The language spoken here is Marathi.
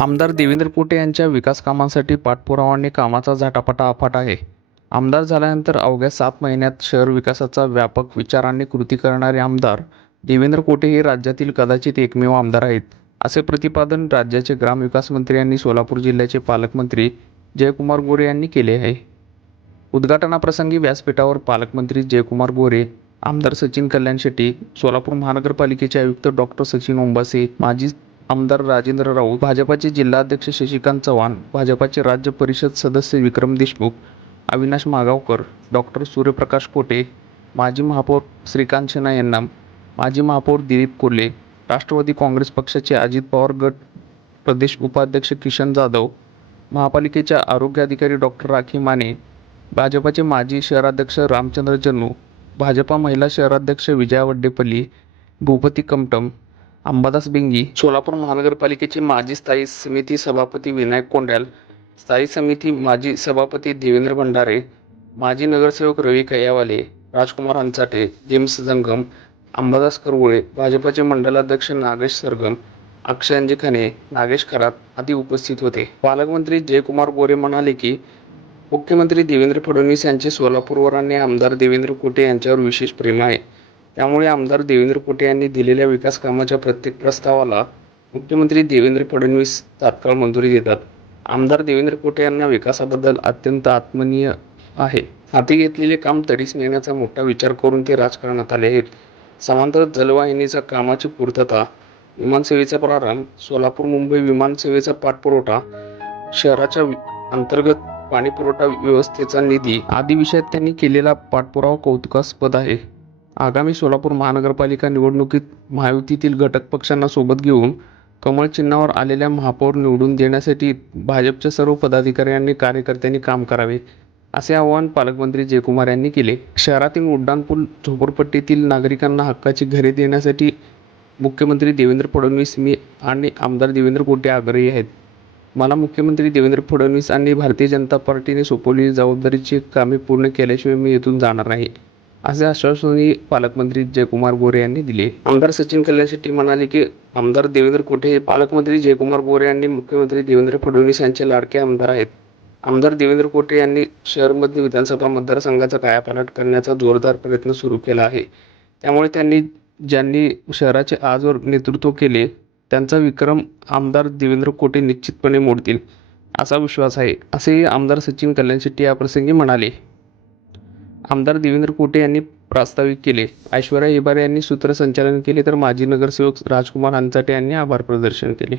आमदार देवेंद्र कुटे यांच्या विकास कामांसाठी पाठपुरावा आणि कामाचा झाटापाटा अफाट आहे. आमदार झाल्यानंतर अवघ्या सात महिन्यात शहर विकासाचा व्यापक विचार आणि कृती करणारे आमदार देवेंद्र कोटे हे राज्यातील कदाचित एकमेव आमदार आहेत असे प्रतिपादन राज्याचे ग्रामविकास मंत्री आणि सोलापूर जिल्ह्याचे पालकमंत्री जयकुमार गोरे यांनी केले आहे. उद्घाटनाप्रसंगी व्यासपीठावर पालकमंत्री जयकुमार गोरे आमदार सचिन कल्याण शेट्टी सोलापूर महानगरपालिकेचे आयुक्त डॉक्टर सचिन ओंबासे माजी आमदार राजेंद्र राऊत भाजपाचे जिल्हाध्यक्ष शशिकांत चव्हाण भाजपाचे राज्य परिषद सदस्य विक्रम देशमुख अविनाश मागावकर डॉक्टर सूर्यप्रकाश पोटे माजी महापौर श्रीकांत शेना यांना माजी महापौर दिलीप कोल्हे राष्ट्रवादी काँग्रेस पक्षाचे अजित पवार गट प्रदेश उपाध्यक्ष किशन जाधव महापालिकेच्या आरोग्य अधिकारी डॉक्टर राखी माने भाजपाचे माजी शहराध्यक्ष रामचंद्र जन्नू भाजपा महिला शहराध्यक्ष विजया वड्डेपल्ली भूपती कमटम अंबादास बिंगी सोलापूर महानगरपालिकेचे माजी स्थायी समिती सभापती विनायक कोंड्याल स्थायी समिती माजी सभापती देवेंद्र भंडारे माजी नगरसेवक रवी कयावाले राजकुमार अंचाटे जेम्स जंगम अंबादास करवळे भाजपाचे मंडलाध्यक्ष नागेश सरगम अक्षयांजी खाने नागेश खरात आदी उपस्थित होते. पालकमंत्री जयकुमार गोरे म्हणाले की मुख्यमंत्री देवेंद्र फडणवीस यांचे सोलापूरवर आणि आमदार देवेंद्र कुटे यांच्यावर विशेष प्रेम आहे. त्यामुळे आमदार देवेंद्र पोटे यांनी दिलेल्या विकास कामाच्या प्रत्येक प्रस्तावाला मुख्यमंत्री देवेंद्र फडणवीस तात्काळ मंजुरी देतात. आमदार देवेंद्र पोटे यांना विकासाबद्दल अत्यंत आत्मनीय आहे. हाती घेतलेले काम तडीस नेण्याचा मोठा विचार करून ते राजकारणात आले आहेत. समांतर जलवाहिनीचा कामाची पूर्तता विमानसेवेचा प्रारंभ सोलापूर मुंबई विमानसेवेचा पाठपुरवठा शहराच्या अंतर्गत पाणीपुरवठा व्यवस्थेचा निधी आदी विषयात त्यांनी केलेला पाठपुरावा कौतुकास्पद आहे. आगामी सोलापूर महानगरपालिका निवडणुकीत महायुतीतील घटक पक्षांना सोबत घेऊन कमळ चिन्हावर आलेल्या महापौर निवडून देण्यासाठी भाजपच्या सर्व पदाधिकारी आणि कार्यकर्त्यांनी काम करावे असे आवाहन पालकमंत्री जयकुमार यांनी केले. शहरातील उड्डाणपूल झोपडपट्टीतील नागरिकांना हक्काची घरे देण्यासाठी मुख्यमंत्री देवेंद्र फडणवीस मी आणि आमदार देवेंद्र कोटे आग्रही आहेत. मला मुख्यमंत्री देवेंद्र फडणवीस आणि भारतीय जनता पार्टीने सोपवलेली जबाबदारीची कामे पूर्ण केल्याशिवाय मी येथून जाणार नाही. असे आश्वासनही पालकमंत्री जयकुमार गोरे यांनी दिले. आमदार सचिन कल्याण शेट्टी म्हणाले की आमदार देवेंद्र कोठे हे पालकमंत्री जयकुमार गोरे यांनी मुख्यमंत्री देवेंद्र फडणवीस यांचे लाडके आमदार आहेत. आमदार देवेंद्र कोटे यांनी शहरमध्ये विधानसभा मतदारसंघाचा कायापालट करण्याचा जोरदार प्रयत्न सुरू केला आहे. त्यामुळे त्यांनी ज्यांनी शहराचे आजवर नेतृत्व केले त्यांचा विक्रम आमदार देवेंद्र कोटे निश्चितपणे मोडतील असा विश्वास आहे असेही आमदार सचिन कल्याण शेट्टी याप्रसंगी म्हणाले. आमदार देवेंद्र कोटे यांनी प्रास्ताविक केले. ऐश्वर्या इबारे यांनी सूत्रसंचालन केले तर माजी नगरसेवक राजकुमार हंचाटे यांनी आभार प्रदर्शन केले.